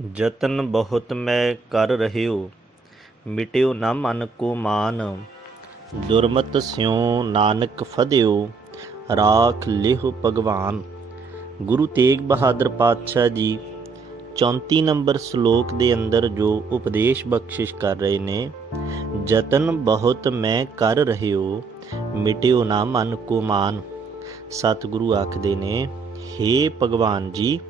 ਜਤਨ ਬਹੁਤ ਮੈਂ ਕਰ ਰਹਿਓ ਮਿਟਿਓ ਨਾ ਮਨ ਕੋ ਮਾਨ। ਦੁਰਮਤ ਸਿਉ ਨਾਨਕ ਫਦਿਓ ਰਾਖ ਲਿਹੁ ਭਗਵਾਨ। ਗੁਰੂ ਤੇਗ ਬਹਾਦਰ ਪਾਤਸ਼ਾਹ ਜੀ 34 ਨੰਬਰ ਸ਼ਲੋਕ ਦੇ ਅੰਦਰ ਜੋ ਉਪਦੇਸ਼ ਬਖਸ਼ਿਸ਼ ਕਰ ਰਹੇ ਨੇ, ਜਤਨ ਬਹੁਤ ਮੈਂ ਕਰ ਰਹਿਓ ਮਿਟਿਓ ਨਾ ਮਨ ਕੋ ਮਾਨ। ਸਤਿਗੁਰੂ ਆਖਦੇ ਨੇ हे ਭਗਵਾਨ ਜੀ,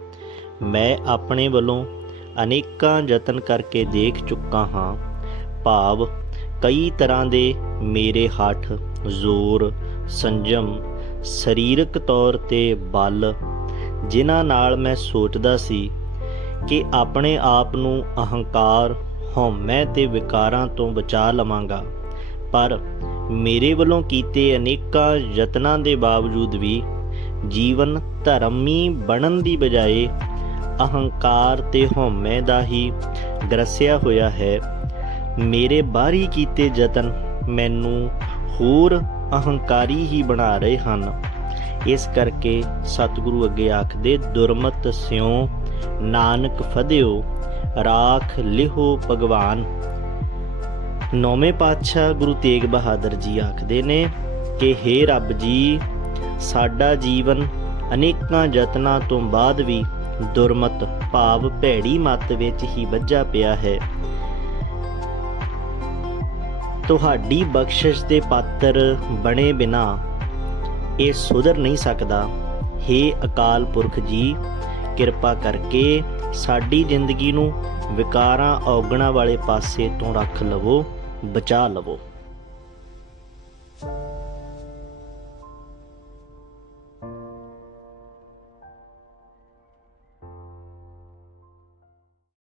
ਮੈਂ ਆਪਣੇ ਵੱਲੋਂ ਅਨੇਕਾਂ ਯਤਨ ਕਰਕੇ ਦੇਖ ਚੁੱਕਾ ਹਾਂ। ਭਾਵ, ਕਈ ਤਰ੍ਹਾਂ ਦੇ ਮੇਰੇ ਹੱਠ ਜ਼ੋਰ, ਸੰਜਮ, ਸਰੀਰਕ ਤੌਰ ਤੇ ਬਲ, ਜਿਨ੍ਹਾਂ ਨਾਲ ਮੈਂ ਸੋਚਦਾ ਸੀ ਕਿ ਆਪਣੇ ਆਪ ਨੂੰ ਅਹੰਕਾਰ, ਹਉਮੈ ਤੇ ਵਿਕਾਰਾਂ ਤੋਂ ਬਚਾ ਲਵਾਂਗਾ। ਪਰ ਮੇਰੇ ਵੱਲੋਂ ਕੀਤੇ ਅਨੇਕਾਂ ਯਤਨਾਂ ਦੇ ਬਾਵਜੂਦ ਵੀ ਜੀਵਨ ਧਰਮੀ ਬਣਨ ਦੀ ਬਜਾਏ ਅਹੰਕਾਰ ਤੇ ਹਉਮੈ ਦਾ ਹੀ ਗਰਸਿਆ ਹੋਇਆ ਹੈ। ਮੇਰੇ ਬਾਹਰੀ ਕੀਤੇ ਯਤਨ ਮੈਨੂੰ ਹੋਰ ਅਹੰਕਾਰੀ ਹੀ ਬਣਾ ਰਹੇ ਹਨ। ਇਸ ਕਰਕੇ ਸਤਿਗੁਰੂ ਅੱਗੇ ਆਖਦੇ, ਦੁਰਮਤ ਸਿਉ, ਨਾਨਕ ਫਦਿਓ, ਰਾਖ ਲਿਹੋ ਭਗਵਾਨ। ਨੌਵੇਂ ਪਾਤਸ਼ਾਹ ਗੁਰੂ ਤੇਗ ਬਹਾਦਰ ਜੀ ਆਖਦੇ ਨੇ ਕਿ हे ਰੱਬ ਜੀ, ਸਾਡਾ ਜੀਵਨ ਅਨੇਕਾਂ ਯਤਨਾਂ ਤੋਂ ਬਾਅਦ ਵੀ ਦੁਰਮਤ ਭਾਵ ਭੈੜੀ ਮੱਤ ਵਿੱਚ ਹੀ ਵੱਜਾ ਪਿਆ ਹੈ। ਤੁਹਾਡੀ ਬਖਸ਼ਿਸ਼ ਦੇ ਪਾਤਰ ਬਣੇ ਬਿਨਾ ਇਹ ਸੁਧਰ ਨਹੀਂ ਸਕਦਾ। हे ਅਕਾਲ ਪੁਰਖ ਜੀ, ਕਿਰਪਾ ਕਰਕੇ ਸਾਡੀ ਜ਼ਿੰਦਗੀ ਨੂੰ ਵਿਕਾਰਾਂ ਔਗਣਾ ਵਾਲੇ ਪਾਸੇ ਤੋਂ ਰੱਖ ਲਵੋ, ਬਚਾ ਲਵੋ।